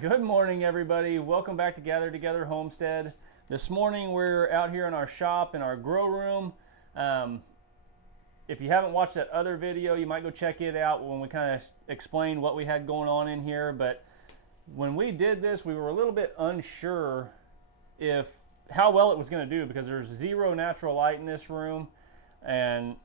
Good morning, everybody. Welcome back to Gather Together Homestead. This morning we're out here in our shop in our grow room. If you haven't watched that other video, you might go check it out when we kind of explained what we had going on in here. But when we did this, we were a little bit unsure if how well it was going to do because there's zero natural light in this room, and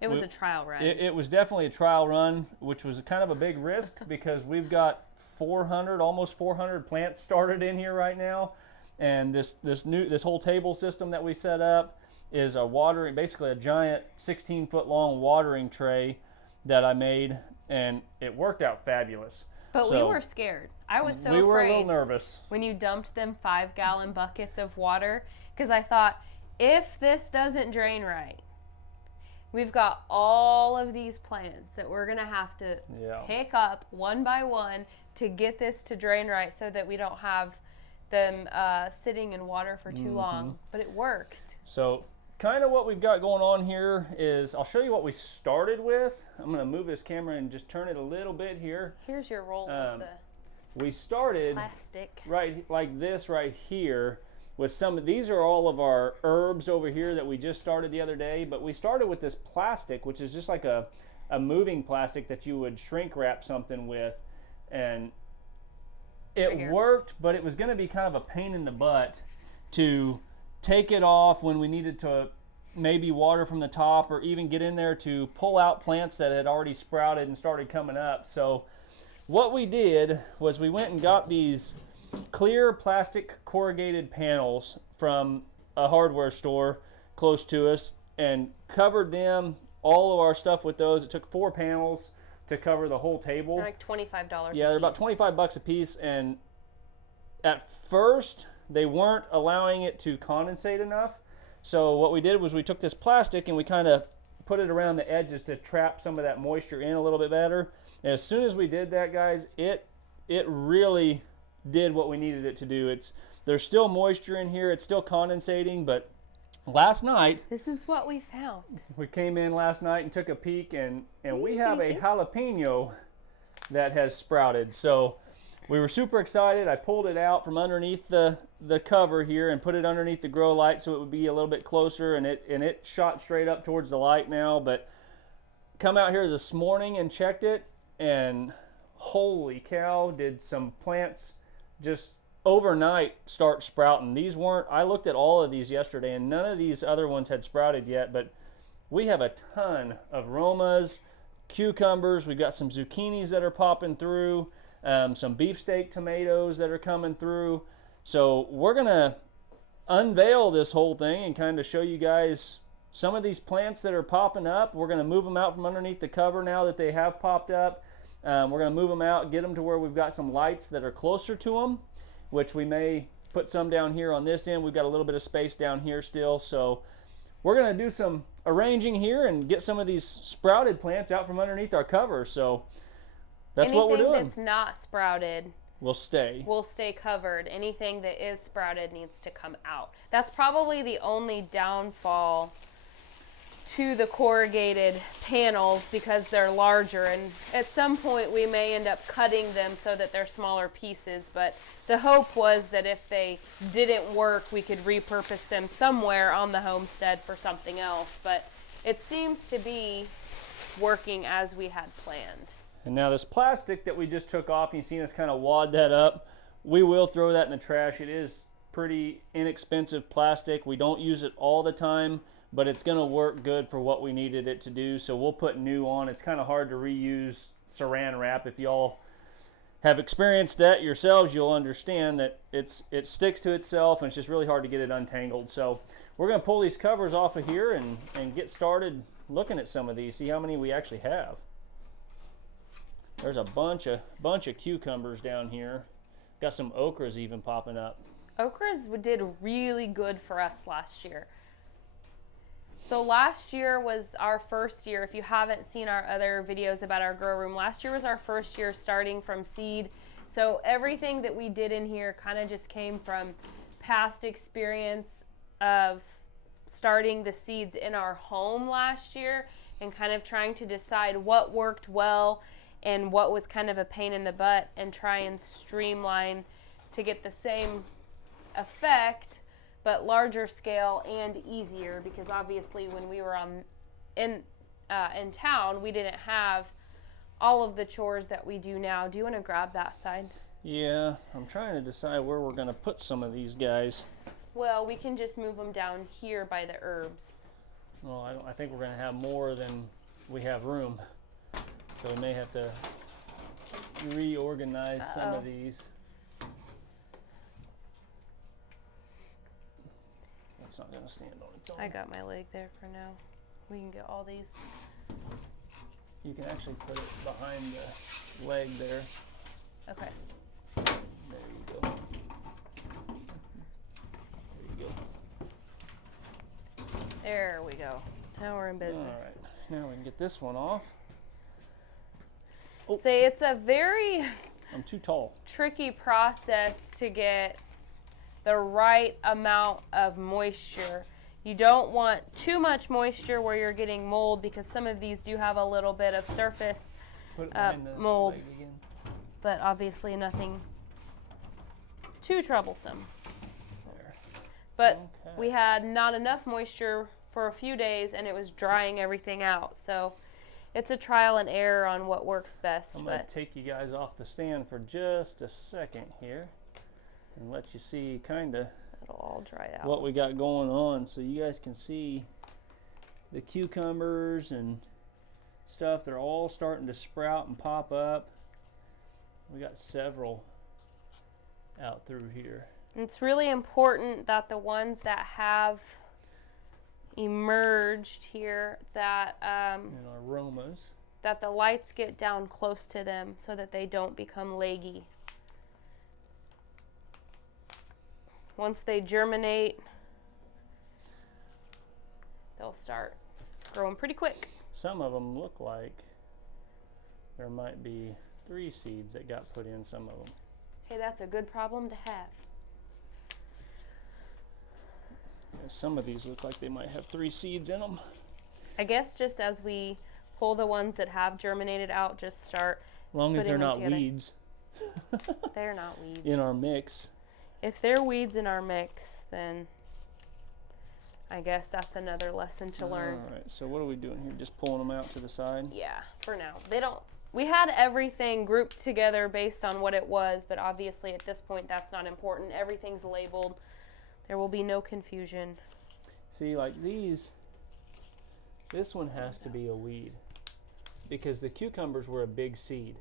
it was a trial run. It was definitely a trial run, which was kind of a big risk because we've got 400, almost 400 plants started in here right now, and this whole table system that we set up is a watering, basically a giant 16-foot long watering tray that I made, and it worked out fabulous. But we were scared. I was so afraid. We were a little nervous when you dumped them 5-gallon buckets of water, because I thought, if this doesn't drain right, we've got all of these plants that we're going to have to pick up one by one to get this to drain right so that we don't have them sitting in water for too long. But it worked. So kind of what we've got going on here is I'll show you what we started with. I'm going to move this camera and just turn it a little bit here. Here's your roll of the we started plastic right like this right here with some of these are all of our herbs over here that we just started the other day, but we started with this plastic, which is just like a moving plastic that you would shrink wrap something with, and it worked, but it was going to be kind of a pain in the butt to take it off when we needed to maybe water from the top or even get in there to pull out plants that had already sprouted and started coming up. So what we did was we went and got these clear plastic corrugated panels from a hardware store close to us and covered them, all of our stuff with those. It took 4 panels to cover the whole table. They're like $25 Yeah, they're about 25 bucks a piece, and at first they weren't allowing it to condensate enough. So what we did was we took this plastic and we kind of put it around the edges to trap some of that moisture in a little bit better. And as soon as we did that, guys, it really did what we needed it to do. There's still moisture in here, it's still condensating, but last night, this is what we found. We came in last night and took a peek, and we have a jalapeno that has sprouted. So we were super excited. I pulled it out from underneath the cover here and put it underneath the grow light so it would be a little bit closer, and it shot straight up towards the light now. But come out here this morning and checked it, and holy cow, did some plants just overnight start sprouting. These weren't, I looked at all of these yesterday and none of these other ones had sprouted yet, but we have a ton of Romas, cucumbers, we've got some zucchinis that are popping through, some beefsteak tomatoes that are coming through. So we're gonna unveil this whole thing and kind of show you guys some of these plants that are popping up. We're gonna move them out from underneath the cover now that they have popped up. We're gonna move them out, get them to where we've got some lights that are closer to them, which we may put some down here on this end. We've got a little bit of space down here still. So we're going to do some arranging here and get some of these sprouted plants out from underneath our cover. So that's what we're doing. Anything that's not sprouted will stay covered. Anything that is sprouted needs to come out. That's probably the only downfall to the corrugated panels because they're larger, and at some point we may end up cutting them so that they're smaller pieces, but the hope was that if they didn't work we could repurpose them somewhere on the homestead for something else, but it seems to be working as we had planned. And now this plastic that we just took off, you've seen us kind of wad that up, we will throw that in the trash. It is pretty inexpensive plastic. We don't use it all the time, but it's going to work good for what we needed it to do. So we'll put new on. It's kind of hard to reuse saran wrap. If y'all have experienced that yourselves, you'll understand that it sticks to itself and it's just really hard to get it untangled. So we're going to pull these covers off of here and get started looking at some of these, see how many we actually have. There's a bunch of cucumbers down here. Got some okras even popping up. Okras did really good for us last year. So last year was our first year. If you haven't seen our other videos about our grow room, last year was our first year starting from seed. So everything that we did in here kind of just came from past experience of starting the seeds in our home last year and kind of trying to decide what worked well and what was kind of a pain in the butt, and try and streamline to get the same effect but larger scale and easier, because obviously when we were in town, we didn't have all of the chores that we do now. Do you want to grab that side? Yeah, I'm trying to decide where we're going to put some of these guys. Well, we can just move them down here by the herbs. Well, I think we're going to have more than we have room. So we may have to reorganize some of these. That's not going to stand on its own. I got my leg there for now. We can get all these. You can actually put it behind the leg there. Okay. There you go. There you go. There we go. Now we're in business. All right. Now we can get this one off. Oh. Say it's a very I'm too tall. tricky process to get the right amount of moisture. You don't want too much moisture where you're getting mold, because some of these do have a little bit of surface Put it behind the mold, leg again. but obviously nothing too troublesome. There. But Okay. we had not enough moisture for a few days, and it was drying everything out. So it's a trial and error on what works best. I'm going to take you guys off the stand for just a second here and let you see kind of it'll all dry out. what we got going on, so you guys can see the cucumbers and stuff. They're all starting to sprout and pop up. We got several out through here. It's really important that the ones that have emerged here, that And aromas. that the lights get down close to them so that they don't become leggy. Once they germinate, they'll start growing pretty quick. Some of them look like there might be 3 seeds that got put in some of them. Hey, that's a good problem to have. Yeah, some of these look like they might have 3 seeds in them. I guess just as we pull the ones that have germinated out, just start. As long as they're putting them not together. weeds They're not weeds. in our mix. If they're weeds in our mix, then I guess that's another lesson to learn. All right, so what are we doing here? Just pulling them out to the side? Yeah, for now. We had everything grouped together based on what it was, but obviously at this point that's not important. Everything's labeled. There will be no confusion. See, like these, this one has to be a weed because the cucumbers were a big seed.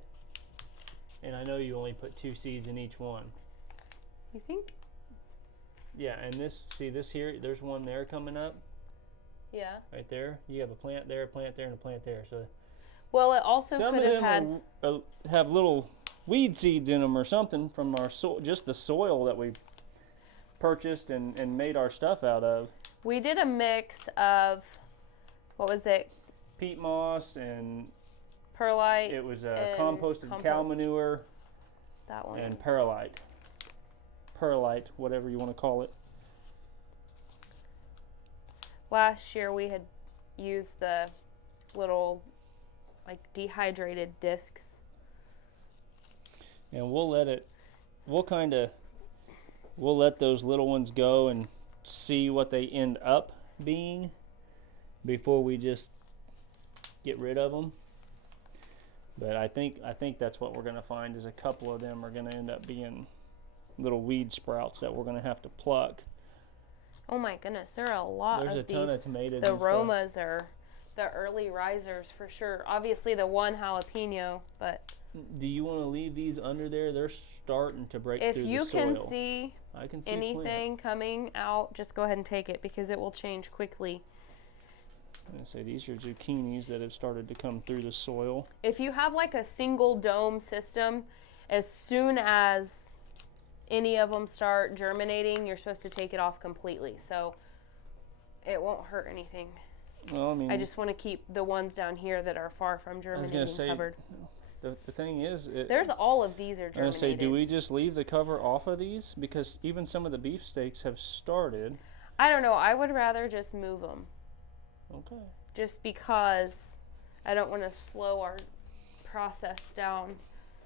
And I know you only put 2 seeds in each one. You think? Yeah, and this, see this here, there's one there coming up, Yeah. right there. You have a plant there, and a plant there. So Well, it also some could of have them had. have little weed seeds in them or something from our just the soil that we purchased and made our stuff out of. We did a mix of, what was it? Peat moss, and Perlite. it was and composted cow compost. manure That one. and is- perlite. Perlite, whatever you want to call it. Last year we had used the little, like, dehydrated discs. And we'll let those little ones go and see what they end up being before we just get rid of them. But I think that's what we're going to find is a couple of them are going to end up being little weed sprouts that we're going to have to pluck. Oh my goodness, there are a lot There's of a ton these. of tomatoes The and stuff. aromas are the early risers for sure. Obviously the one jalapeno, but Do you want to leave these under there? They're starting to break if through you the soil. can see I can see anything coming out, just go ahead and take it because it will change quickly. I'm going to say these are zucchinis that have started to come through the soil. If you have like a single dome system, as soon as any of them start germinating, you're supposed to take it off completely. So it won't hurt anything. Well, I mean, I just want to keep the ones down here that are far from I was germinating going to say, covered. the thing is, There's all of these are I'm going germinated. to say, do we just leave the cover off of these? Because even some of the beefsteaks have started. I don't know. I would rather just move them. Okay. Just because I don't want to slow our process down.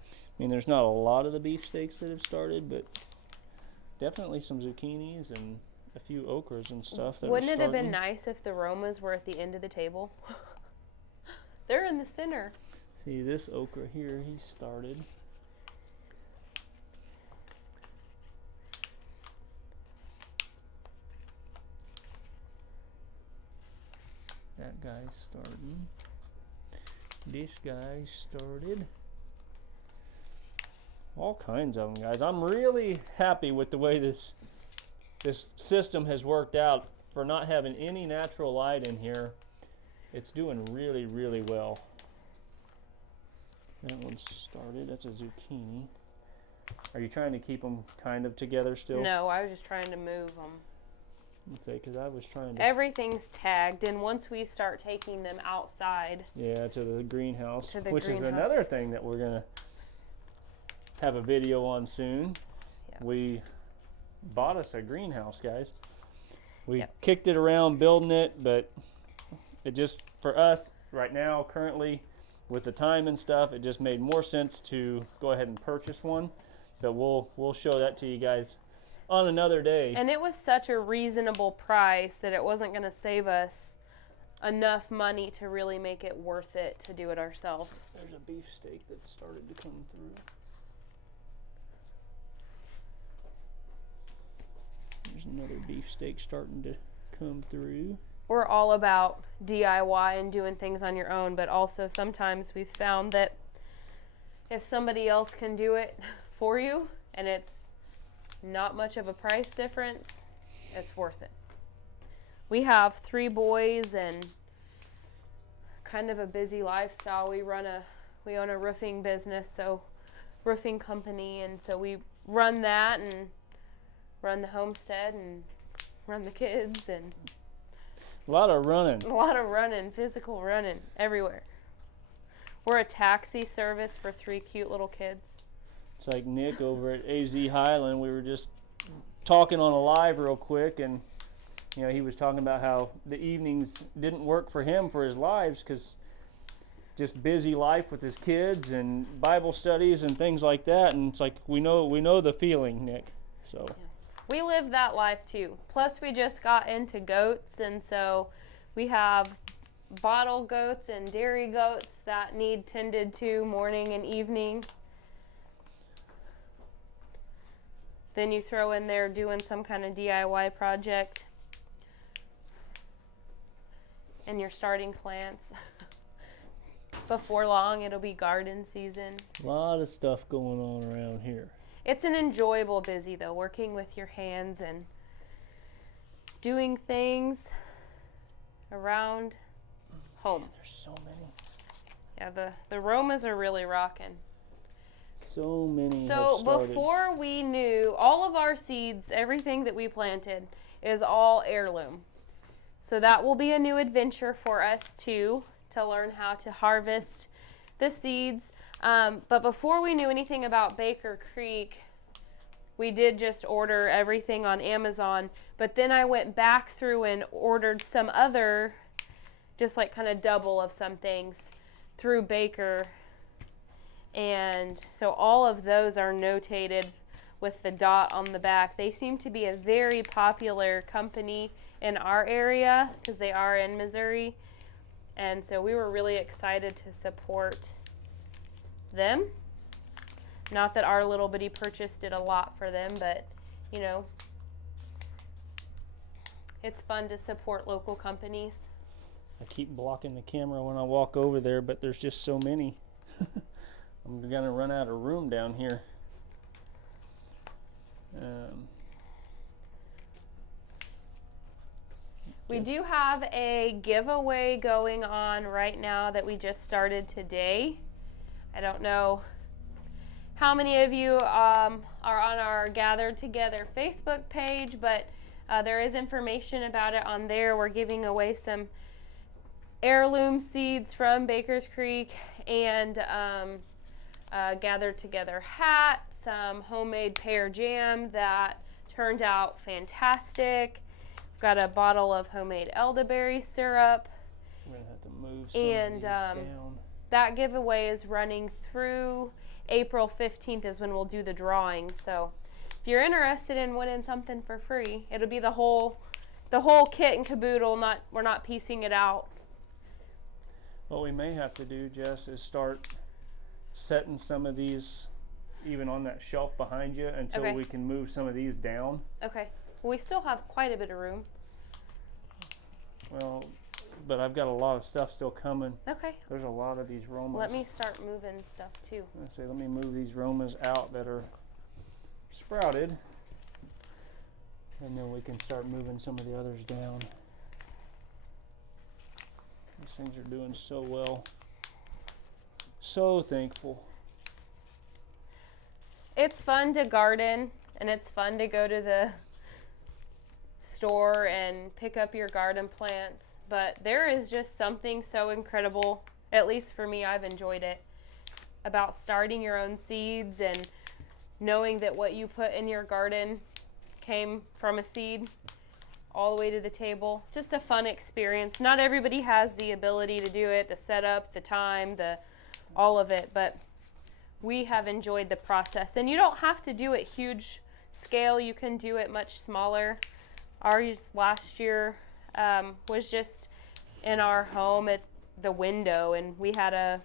I mean, there's not a lot of the beefsteaks that have started, but definitely some zucchinis and a few okras and stuff. Wouldn't it have been nice if the Romas were at the end of the table? They're in the center. See, this okra here, he started. That guy's starting. This guy started. All kinds of them, guys. I'm really happy with the way this system has worked out for not having any natural light in here. It's doing really, really well. That one's started. That's a zucchini. Are you trying to keep them kind of together still? No, I was just trying to move them. Let's say, because I was trying to. Everything's tagged, and once we start taking them outside. Yeah, to the greenhouse. Which is another thing that we're going to have a video on soon. Yeah. We bought us a greenhouse, guys. We Yep. kicked it around building it, but it just, for us right now, currently, with the time and stuff, it just made more sense to go ahead and purchase one. But we'll show that to you guys on another day. And it was such a reasonable price that it wasn't going to save us enough money to really make it worth it to do it ourselves. There's a beefsteak that started to come through. There's another beefsteak starting to come through. We're all about DIY and doing things on your own, but also sometimes we've found that if somebody else can do it for you and it's not much of a price difference, it's worth it. We have 3 boys and kind of a busy lifestyle. We own a roofing business, so roofing company, and so we run that and run the homestead and run the kids and a lot of running. A lot of running, physical running everywhere. We're a taxi service for 3 cute little kids. It's like Nick over at AZ Highland. We were just talking on a live real quick, and you know, he was talking about how the evenings didn't work for him for his lives because just busy life with his kids and Bible studies and things like that. And it's like we know the feeling, Nick. So. Yeah. We live that life too. Plus we just got into goats, and so we have bottle goats and dairy goats that need tended to morning and evening. Then you throw in there doing some kind of DIY project and you're starting plants. Before long it'll be garden season. A lot of stuff going on around here. It's an enjoyable busy though, working with your hands and doing things around home. There's so many. Yeah, the Romas are really rocking. So many. So before we knew, all of our seeds, everything that we planted is all heirloom. So that will be a new adventure for us too, to learn how to harvest the seeds. But before we knew anything about Baker Creek, we did just order everything on Amazon. But then I went back through and ordered some other, just like kind of double of some things through Baker. And so all of those are notated with the dot on the back. They seem to be a very popular company in our area because they are in Missouri. And so we were really excited to support them. Not that our little bitty purchase did a lot for them, but you know, it's fun to support local companies. I keep blocking the camera when I walk over there, but there's just so many. I'm gonna run out of room down here. We do have a giveaway going on right now that we just started today. I don't know how many of you are on our Gathered Together Facebook page, but there is information about it on there. We're giving away some heirloom seeds from Baker's Creek and Gathered Together hat, some homemade pear jam that turned out fantastic. We've got a bottle of homemade elderberry syrup. We're gonna have to move some of these down. that giveaway is running through April 15th is when we'll do the drawing. So if you're interested in winning something for free, it'll be the whole kit and caboodle. We're not piecing it out. What we may have to do, Jess, is start setting some of these even on that shelf behind you until Okay. we can move some of these down. Okay. Well, we still have quite a bit of room. Well, but I've got a lot of stuff still coming. Okay. There's a lot of these Romas. Let me start moving stuff too. Let's see, let me move these Romas out that are sprouted. And then we can start moving some of the others down. These things are doing so well. So thankful. It's fun to garden, and it's fun to go to the store and pick up your garden plants, but there is just something so incredible, at least for me, I've enjoyed it, about starting your own seeds and knowing that what you put in your garden came from a seed all the way to the table. Just a fun experience. Not everybody has the ability to do it, the setup, the time, all of it, but we have enjoyed the process. And you don't have to do it huge scale. You can do it much smaller. Ours last year was just in our home at the window, and we had a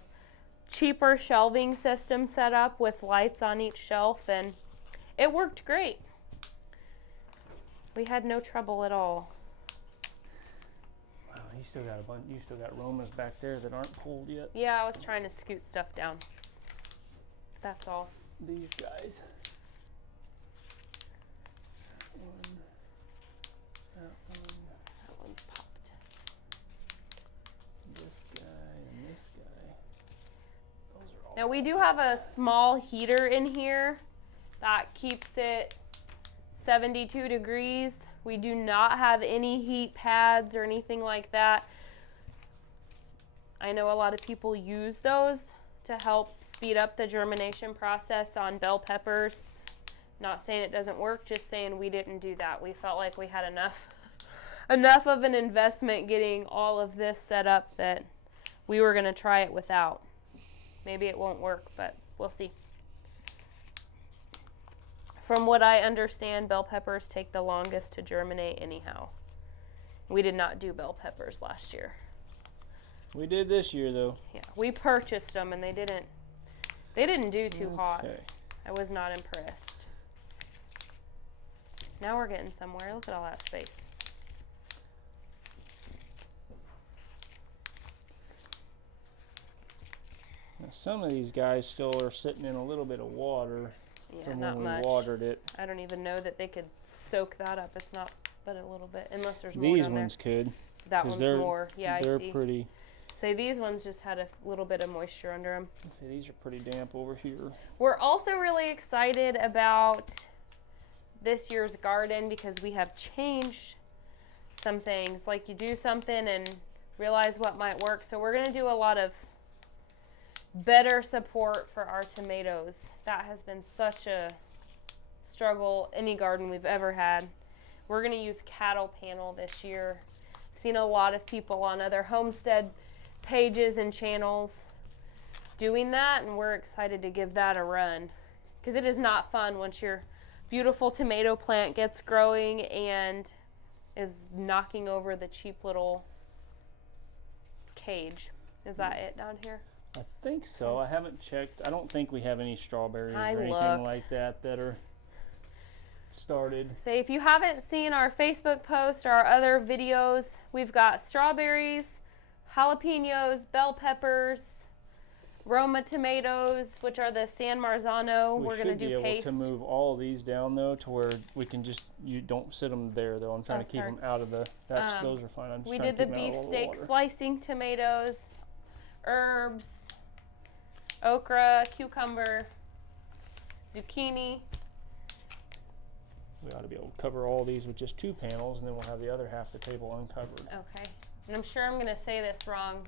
cheaper shelving system set up with lights on each shelf, and it worked great. We had no trouble at all. Wow, you still got a bunch. You still got Romas back there that aren't pulled yet. Yeah, I was trying to scoot stuff down. That's all. These guys. One. That one's popped. This guy and this guy. Those are all. Now we do have a small heater in here that keeps it 72 degrees. We do not have any heat pads or anything like that. I know a lot of people use those to help speed up the germination process on bell peppers. Not saying it doesn't work, just saying we didn't do that. We felt like we had enough of an investment getting all of this set up that we were going to try it without. Maybe it won't work, but we'll see. From what I understand, bell peppers take the longest to germinate anyhow. We did not do bell peppers last year. We did this year though. Yeah, we purchased them and they didn't do too hot. I was not impressed. Now we're getting somewhere. Look at all that space. Now, some of these guys still are sitting in a little bit of water Yeah, from not when we much. watered it. I don't even know that they could soak that up. It's not but a little bit, unless there's more These down ones could. That 'cause one's they're- more. Yeah, They're I see. pretty. So these ones just had a little bit of moisture under them. See, these are pretty damp over here. We're also really excited about this year's garden because we have changed some things. Like you do something and realize what might work. So we're going to do a lot of better support for our tomatoes. That has been such a struggle any garden we've ever had. We're going to use cattle panel this year. I've seen a lot of people on other homestead pages and channels doing that, and we're excited to give that a run because it is not fun once your beautiful tomato plant gets growing and is knocking over the cheap little cage. Is that it down here? I think so. I haven't checked. I don't think we have any strawberries I or anything looked. like that are started. So if you haven't seen our Facebook post or our other videos, we've got strawberries, jalapenos, bell peppers, Roma tomatoes, which are the San Marzano. We're going to do be able paste. to move all these down though to where we can just, you don't sit them there though. I'm trying to keep sorry. them out of the, those are fine. I'm just We trying did to the keep 'em out of all the beefsteak water. slicing tomatoes, herbs, okra, cucumber, zucchini. We ought to be able to cover all these with just 2 panels, and then we'll have the other half of the table uncovered. Okay. And I'm sure I'm going to say this wrong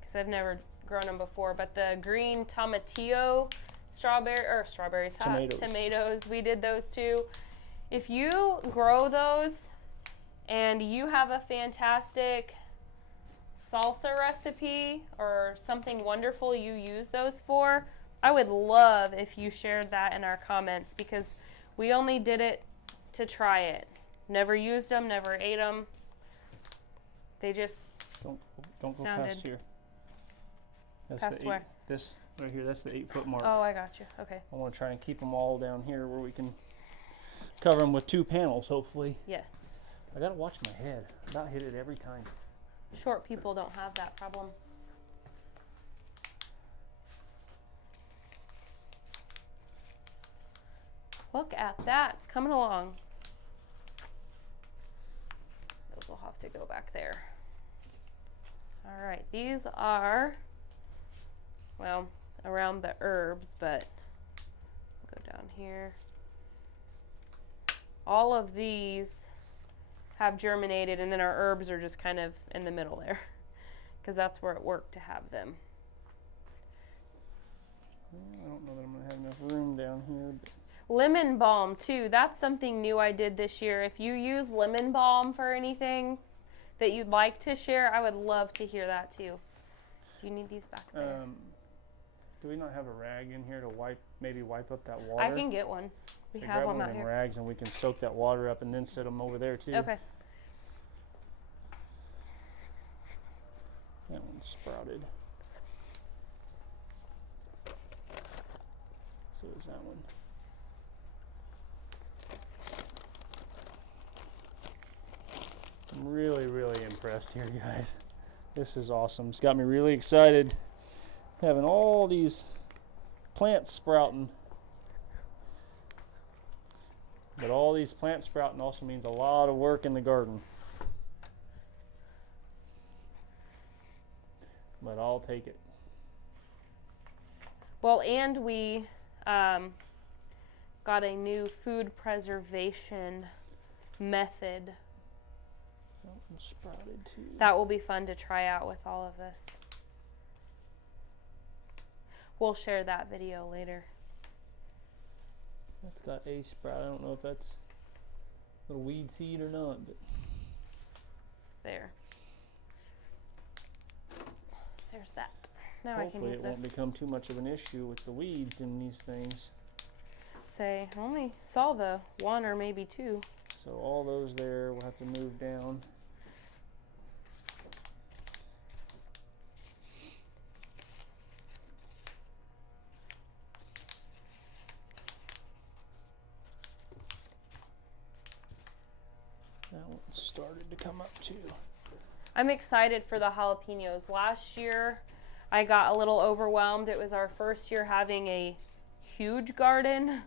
because I've never grown them before, but the green tomatillo strawberries, tomatoes, we did those too. If you grow those and you have a fantastic salsa recipe or something wonderful you use those for, I would love if you shared that in our comments, because we only did it to try it. Never used them, never ate them. They just Don't go sounded past here. That's past where? This right here. That's the 8-foot mark. Oh, I got you. Okay. I want to try and keep them all down here where we can cover them with 2 panels, hopefully. Yes. I gotta watch my head. I about hit it every time. Short people don't have that problem. Look at that. It's coming along. Those will have to go back there. All right. These are, well, around the herbs, but go down here. All of these have germinated, and then our herbs are just kind of in the middle there, because that's where it worked to have them. I don't know that I'm gonna have enough room down here. But Lemon balm too. That's something new I did this year. If you use lemon balm for anything that you'd like to share, I would love to hear that too. Do you need these back there? do we not have a rag in here to maybe wipe up that water? I can get one. We have grab one out of them here. rags and we can soak that water up and then set them over there too. Okay. That one's sprouted. So is that one. I'm really, really impressed here, guys. This is awesome. It's got me really excited. Having all these plants sprouting. But all these plants sprouting also means a lot of work in the garden. But I'll take it. Well, and we got a new food preservation method. That one's sprouted too. That will be fun to try out with all of this. We'll share that video later. That's got a sprout. I don't know if that's a little weed seed or not, but There. There's that. Now I can hopefully use it this. won't become too much of an issue with the weeds in these things. Say, I only saw the one or maybe two. So all those there will have to move down. That one started to come up too. I'm excited for the jalapenos. Last year, I got a little overwhelmed. It was our first year having a huge garden.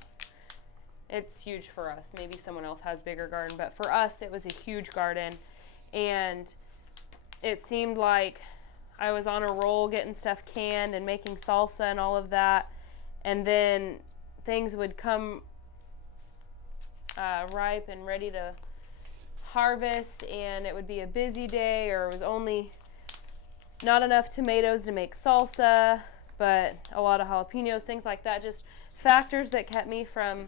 It's huge for us. Maybe someone else has bigger garden, but for us, it was a huge garden. And it seemed like I was on a roll getting stuff canned and making salsa and all of that. And then things would come ripe and ready to harvest, and it would be a busy day, or it was only not enough tomatoes to make salsa, but a lot of jalapenos, things like that. Just factors that kept me from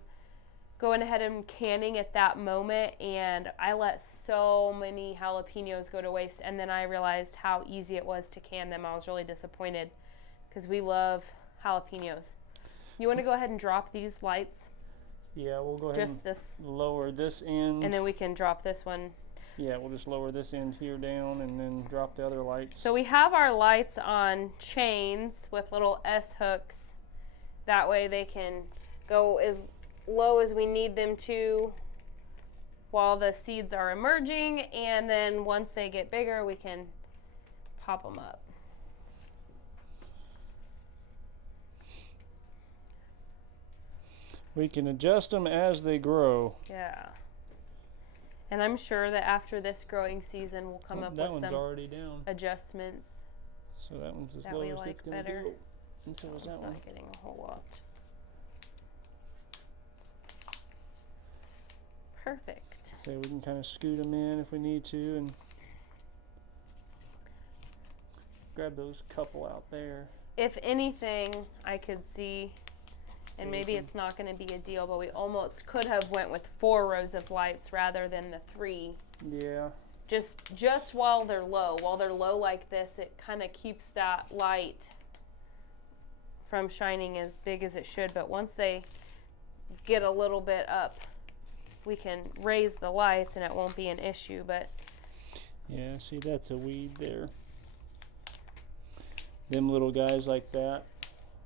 going ahead and canning at that moment, and I let so many jalapenos go to waste, and then I realized how easy it was to can them. I was really disappointed because we love jalapenos. You want to go ahead and drop these lights? Yeah, we'll go ahead Just this, and lower this end. and then we can drop this one. Yeah, we'll just lower this end here down and then drop the other lights. So we have our lights on chains with little S hooks. That way they can go as low as we need them to while the seeds are emerging, and then once they get bigger we can pop them up. We can adjust them as they grow. Yeah. And I'm sure that after this growing season we'll come up That with one's some already down. adjustments So that one's as that low we as like it's going to better. go. And so is It's that one. not getting a whole lot. Perfect. So we can kind of scoot them in if we need to and grab those couple out there. If anything, I could see, and maybe Mhm. it's not going to be a deal, but we almost could have went with 4 rows of lights rather than the 3. Yeah. just while they're low. While they're low like this, it kind of keeps that light from shining as big as it should. But once they get a little bit up, we can raise the lights and it won't be an issue. But yeah, see, that's a weed there. Them little guys like that,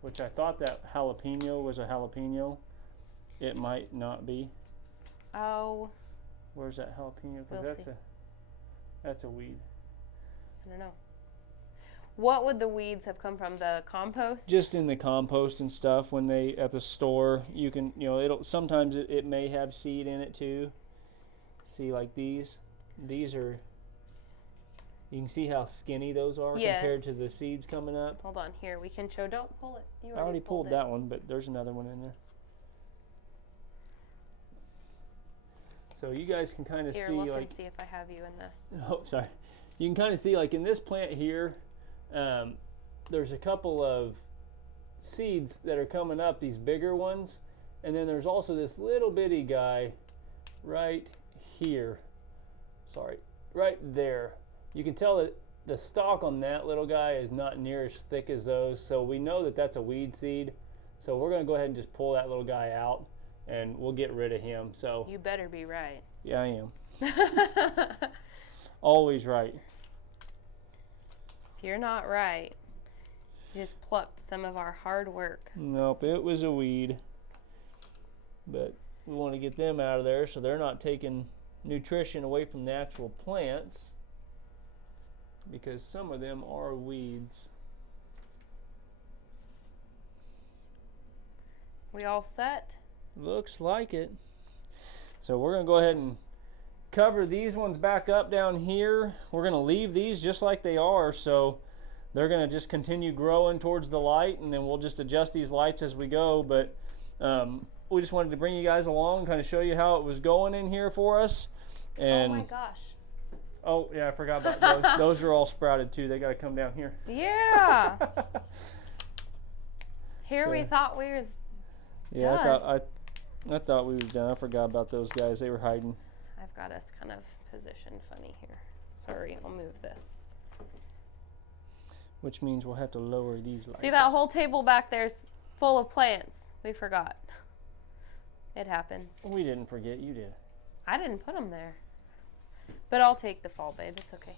which I thought that jalapeno was a jalapeno. It might not be. oh, Where's that jalapeno? Because We'll see. that's a weed. I don't know. What would the weeds have come from? The compost? Just in the compost and stuff. When they at the store, you can, it'll sometimes it may have seed in it too. See, like these are. You can see how skinny those are compared to Yes. the seeds coming up. Hold on, here we can show. Don't pull it. You I already pulled it. that one, but there's another one in there. So you guys can kind of Here, see, look like, and see if I have you in the. oh, sorry. You can kind of see, like, in this plant here, there's a couple of seeds that are coming up, these bigger ones, and then there's also this little bitty guy right here. Sorry, right there. You can tell that the stalk on that little guy is not near as thick as those, so we know that that's a weed seed. So we're going to go ahead and just pull that little guy out, and we'll get rid of him. So You better be right. yeah, I am. Always right. If you're not right, you just plucked some of our hard work. Nope, it was a weed. But we want to get them out of there so they're not taking nutrition away from the actual plants, because some of them are weeds. We all set? Looks like it. So we're going to go ahead and cover these ones back up down here. We're going to leave these just like they are, so they're going to just continue growing towards the light, and then we'll just adjust these lights as we go. But we just wanted to bring you guys along, kind of show you how it was going in here for us. And oh my gosh. oh yeah, I forgot about those. Those are all sprouted too. They got to come down here. Yeah. Here we So- thought we was Yeah, done. I thought we was done. I forgot about those guys. They were hiding. I've got us kind of positioned funny here. Sorry, I'll move this. Which means we'll have to lower these lights. See that whole table back there's full of plants. We forgot. It happens. We didn't forget. You did. I didn't put them there. But I'll take the fall, babe. It's okay.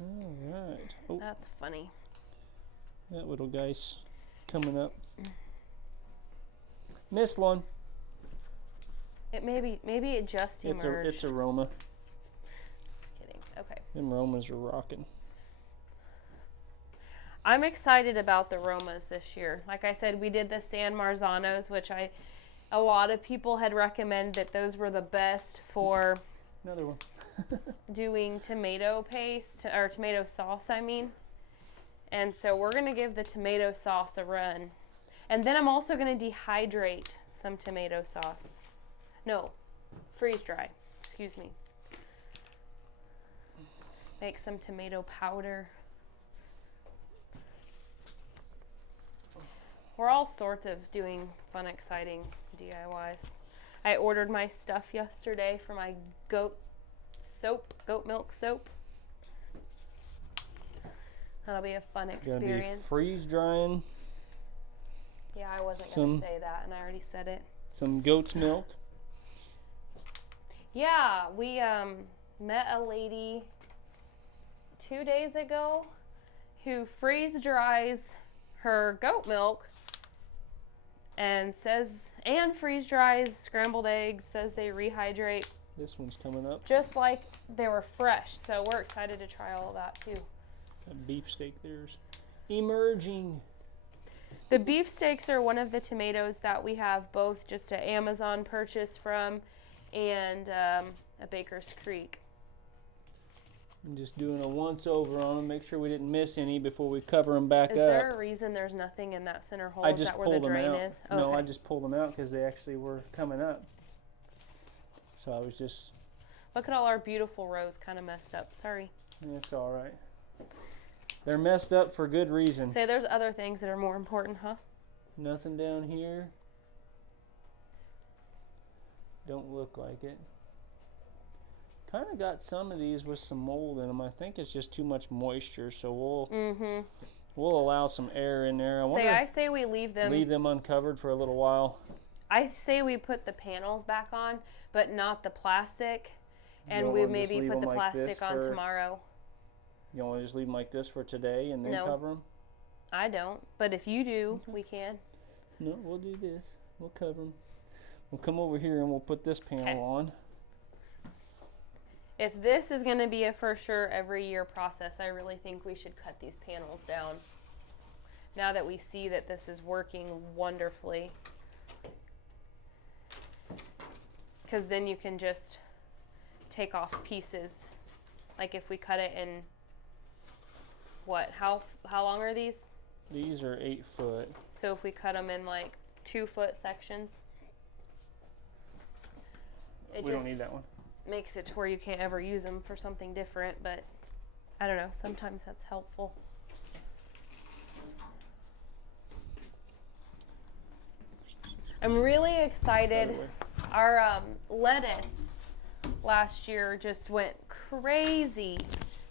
All right. Oh, That's funny. that little guy's coming up. Missed one. Maybe it just emerged. It's aroma. Just kidding. Okay. Them aromas are rocking. I'm excited about the Romas this year. Like I said, we did the San Marzanos, which a lot of people had recommended that those were the best for Another one. doing tomato paste, or tomato sauce, I mean. And so we're going to give the tomato sauce a run. And then I'm also going to dehydrate some tomato sauce. No, freeze dry. Excuse me. Make some tomato powder. We're all sorts of doing fun, exciting DIYs. I ordered my stuff yesterday for my goat milk soap. That'll be a fun Gonna be experience. freeze drying Yeah, I wasn't going to say that, and I already said it. some goat's milk. Yeah, we met a lady 2 days ago who freeze dries her goat milk and freeze dries scrambled eggs, says they rehydrate This one's coming up. just like they were fresh. So we're excited to try all of that too. That beefsteak there's emerging. The beefsteaks are one of the tomatoes that we have both just an Amazon purchase from and a Baker's Creek. I'm just doing a once over on them, make sure we didn't miss any before we cover them back Is up. there a reason there's nothing in that center hole? I Is just that where the pulled them drain out. is? No, Okay. I just pulled them out because they actually were coming up. So I was just, Look at all our beautiful rows kind of messed up. Sorry. it's all right. They're messed up for good reason. Say there's other things that are more important, huh? Nothing down here. Don't look like it. Kind of got some of these with some mold in them. I think it's just too much moisture, so we'll allow some air in there. I say we leave them uncovered for a little while. I say we put the panels back on, but not the plastic, and we maybe put the plastic on tomorrow. You want to just leave them like this for today and then cover them? I don't, but if you do, we can. No, we'll do this. We'll cover them. We'll come over here and we'll put this panel on. If this is going to be a for sure every year process, I really think we should cut these panels down. Now that we see that this is working wonderfully. Because then you can just take off pieces. Like if we cut it in, what, how long are these? These are 8 foot. So if we cut them in like 2 foot sections. We don't need that one. Makes it to where you can't ever use them for something different, but I don't know, sometimes that's helpful. I'm really excited. Our lettuce last year just went crazy.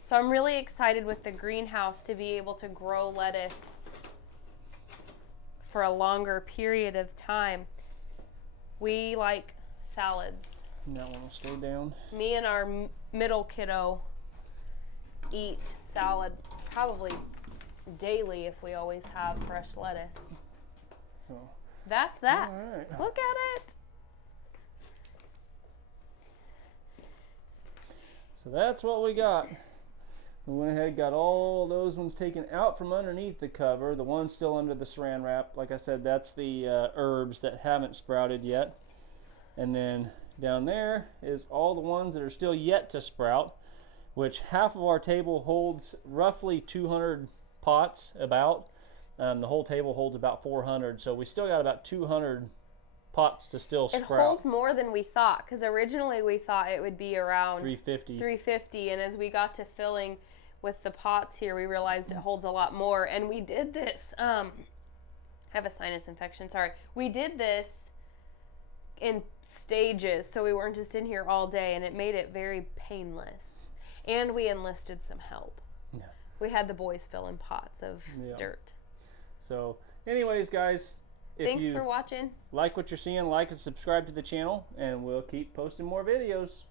So I'm really excited with the greenhouse to be able to grow lettuce for a longer period of time. We like salads. And that one will stay down. Me and our middle kiddo eat salad probably daily if we always have fresh lettuce. So that's that. All right. Look at it. So that's what we got. We went ahead and got all those ones taken out from underneath the cover. The one still under the saran wrap. Like I said, that's the herbs that haven't sprouted yet. And then down there is all the ones that are still yet to sprout, which half of our table holds roughly 200 pots about. The whole table holds about 400, so we still got about 200 pots to still sprout. It holds more than we thought, because originally we thought it would be around 350, and as we got to filling with the pots here, we realized it holds a lot more. And we did this, I have a sinus infection, sorry. We did this in stages, so we weren't just in here all day, and it made it very painless. And we enlisted some help. Yeah. We had the boys fill in pots of dirt. So anyways, guys, thanks for watching. Like what you're seeing, like and subscribe to the channel, and we'll keep posting more videos.